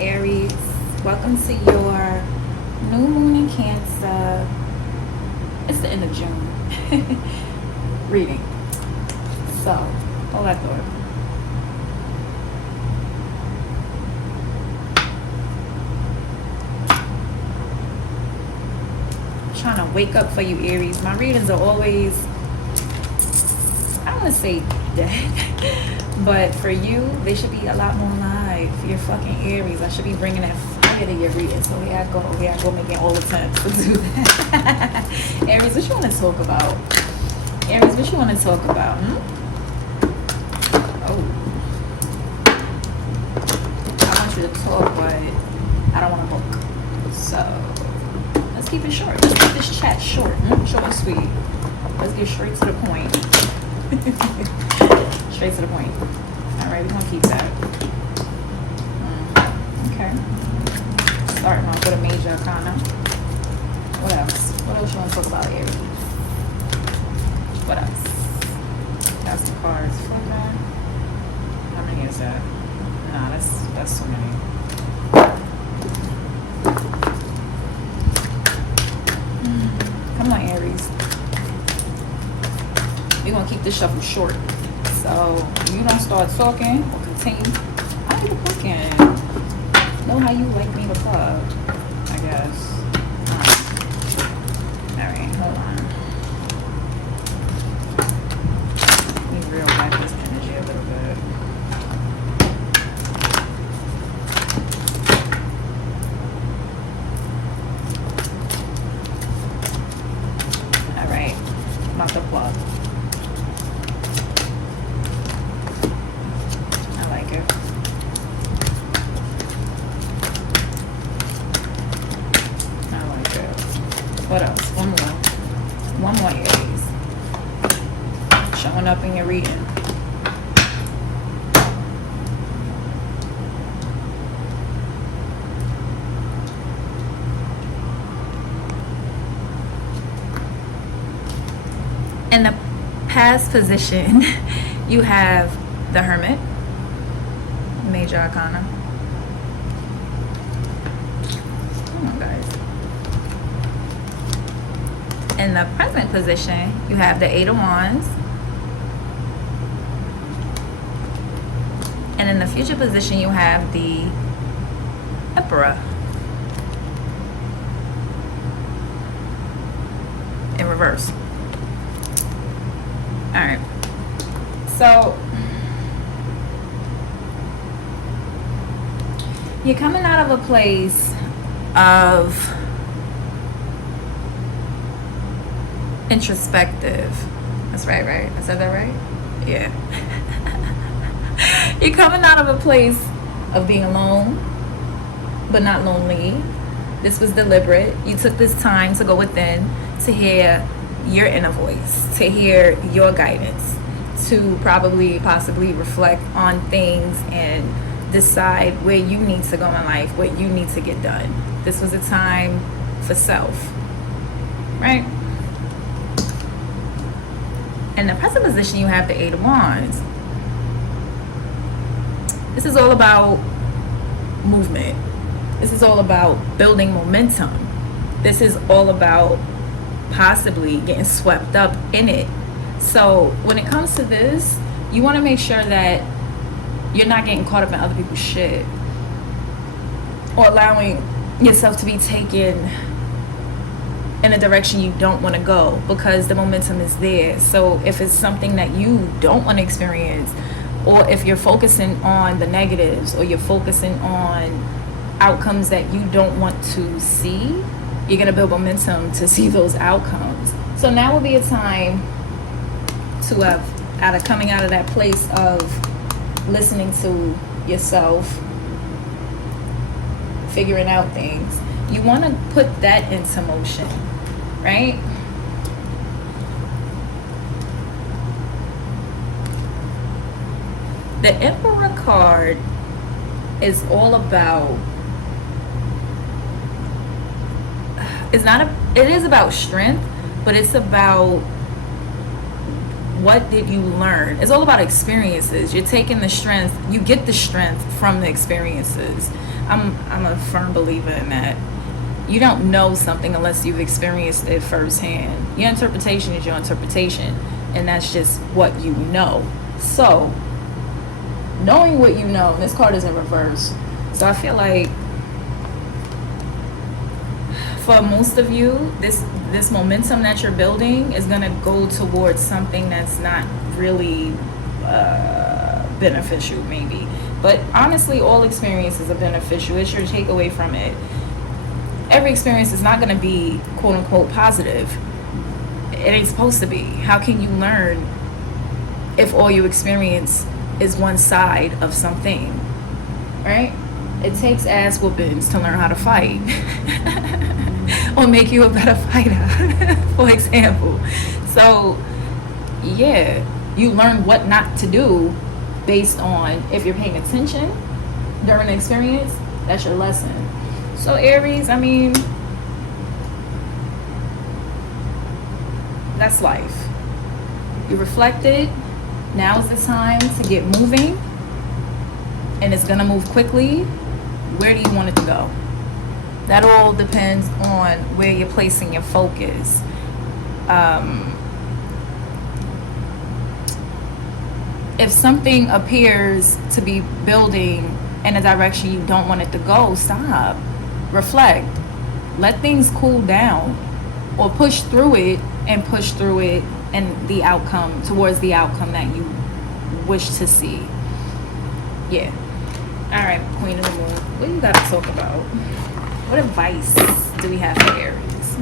Aries, welcome to your new moon in Cancer. It's the end of June reading. So, hold that thought. Trying to wake up for you, Aries. My readings are always, I don't want to say dead, but for you, they should be a lot more live. You're fucking Aries. I should be bringing that fire to your reading. So here I go making all attempts to do that. Aries, what you want to talk about? Aries, what you want to talk about? Oh, I want you to talk, but I don't want to book. So let's keep it short. Let's keep this chat short, short and sweet. Let's get straight to the point. Straight to the point. All right, we're gonna keep that. Okay. Starting off with a major arcana. What else? What else you want to talk about, Aries? What else? That's the cards for that. How many is that? Nah, that's too many. Come on, Aries. We're gonna keep this shuffle short. So you don't start talking or continue. I need to book in. Know how you like me to plug, I guess. Alright, hold on. Let me reel back this energy a little bit. Alright, I'm about to plug. What else? One more Aries. Showing up in your reading. In the past position, you have the Hermit, Major Arcana. Come on, guys. In the present position, you have the Eight of Wands. And in the future position, you have the Emperor. In reverse. Alright. So, you're coming out of a place of introspective. That's right? I said that right? Yeah. You're coming out of a place of being alone, but not lonely. This was deliberate. You took this time to go within, to hear your inner voice, to hear your guidance, to possibly reflect on things and decide where you need to go in life, what you need to get done. This was a time for self, right? In the present position, you have the Eight of Wands. This is all about movement. This is all about building momentum. This is all about possibly getting swept up in it. So when it comes to this, you want to make sure that you're not getting caught up in other people's shit or allowing yourself to be taken in a direction you don't want to go, because the momentum is there. So if it's something that you don't want to experience, or if you're focusing on the negatives, or you're focusing on outcomes that you don't want to see, you're going to build momentum to see those outcomes. So now would be a time to have coming out of that place of listening to yourself, figuring out things. You want to put that into motion, right? The Emperor card is all about, it is about strength, but it's about what did you learn. It's all about experiences. You're taking the strength, you get the strength from the experiences. I'm a firm believer in that. You don't know something unless you've experienced it firsthand. Your interpretation is your interpretation, and that's just what you know. So, knowing what you know, and this card is in reverse. So I feel like for most of you, this momentum that you're building is going to go towards something that's not really beneficial, maybe. But honestly, all experiences are beneficial. It's your takeaway from it. Every experience is not going to be quote unquote positive. It ain't supposed to be. How can you learn if all you experience is one side of something, right? It takes ass whoopings to learn how to fight or make you a better fighter, for example. So yeah, you learn what not to do based on if you're paying attention during the experience. That's your lesson. So Aries, I mean, that's life. You reflected. Now's the time to get moving, and it's gonna move quickly. Where do you want it to go? That all depends on where you're placing your focus. If something appears to be building in a direction you don't want it to go, stop. Reflect. Let things cool down, or push through it and the outcome, towards the outcome that you wish to see. Yeah. All right, Queen of the Moon, what do you got to talk about? What advice do we have for Aries?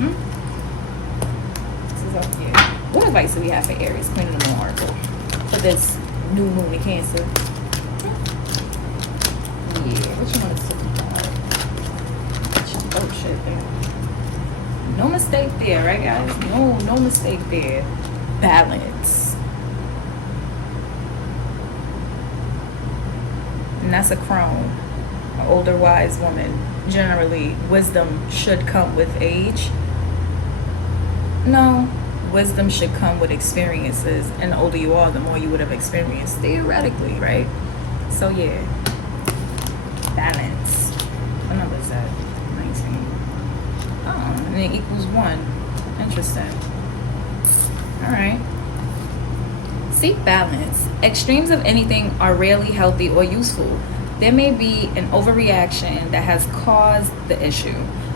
This is up here. What advice do we have for Aries, Queen of the Moon oracle, for this new moon in Cancer? Yeah, what you want to talk about? Oh shit, man. No mistake there, right, guys? No mistake there. Balance. And that's a crone, an older wise woman. Generally, wisdom should come with age. No, wisdom should come with experiences. And the older you are, the more you would have experienced, theoretically, right? So yeah, balance. What number is that? 19. Oh, and it equals 1. Interesting. All right. Seek balance. Extremes of anything are rarely healthy or useful. There may be an overreaction that has caused the issue.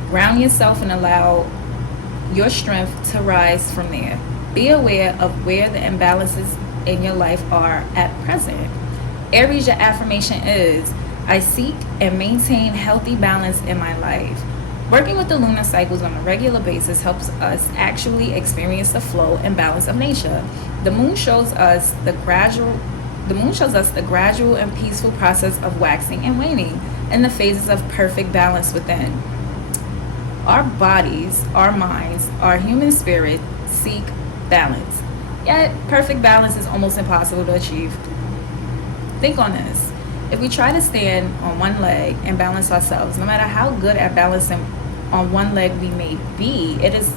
Ground yourself and allow your strength to rise from there. Be aware of where the imbalances in your life are at present. Aries, your affirmation is, I seek and maintain healthy balance in my life. Working with the lunar cycles on a regular basis helps us actually experience the flow and balance of nature. The moon shows us the gradual and peaceful process of waxing and waning and the phases of perfect balance within. Our bodies, our minds, our human spirit seek balance. Yet, perfect balance is almost impossible to achieve. Think on this. If we try to stand on one leg and balance ourselves, no matter how good at balancing on one leg we may be, it is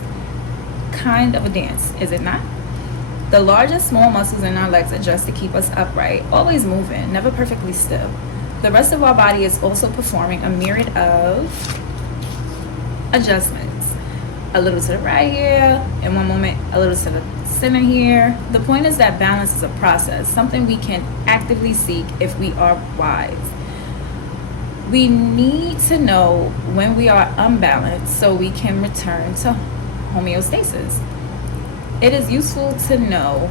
kind of a dance, is it not? The large and small muscles in our legs adjust to keep us upright, always moving, never perfectly still. The rest of our body is also performing a myriad of adjustments. A little to the right here, in one moment, a little to the center here. The point is that balance is a process, something we can actively seek if we are wise. We need to know when we are unbalanced so we can return to homeostasis. It is useful to know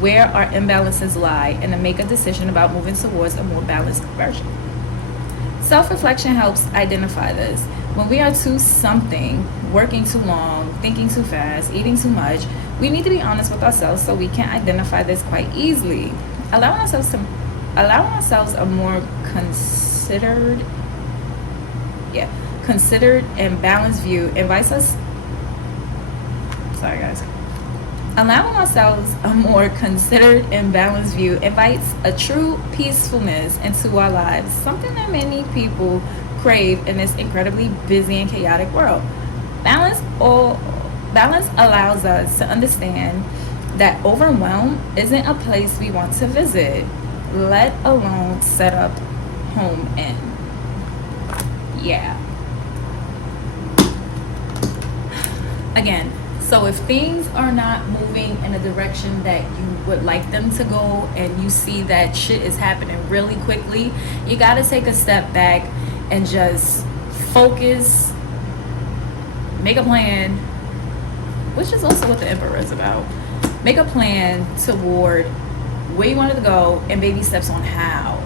where our imbalances lie and to make a decision about moving towards a more balanced version. Self-reflection helps identify this. When we are too something, working too long, thinking too fast, eating too much, we need to be honest with ourselves so we can identify this quite easily. Allowing ourselves a more considered and balanced view invites us. Sorry, guys. Allowing ourselves a more considered and balanced view invites a true peacefulness into our lives, something that many people crave in this incredibly busy and chaotic world. Balance allows us to understand that overwhelm isn't a place we want to visit, let alone set up home in. Yeah. Again, so if things are not moving in a direction that you would like them to go, and you see that shit is happening really quickly, you got to take a step back and just focus, make a plan, which is also what the Emperor is about. Make a plan toward where you want it to go, and baby steps on how.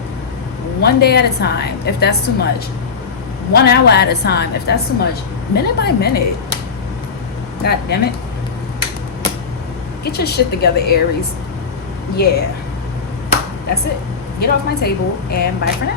One day at a time, if that's too much. 1 hour at a time, if that's too much. Minute by minute. God damn it. Get your shit together, Aries. Yeah. That's it. Get off my table, and bye for now.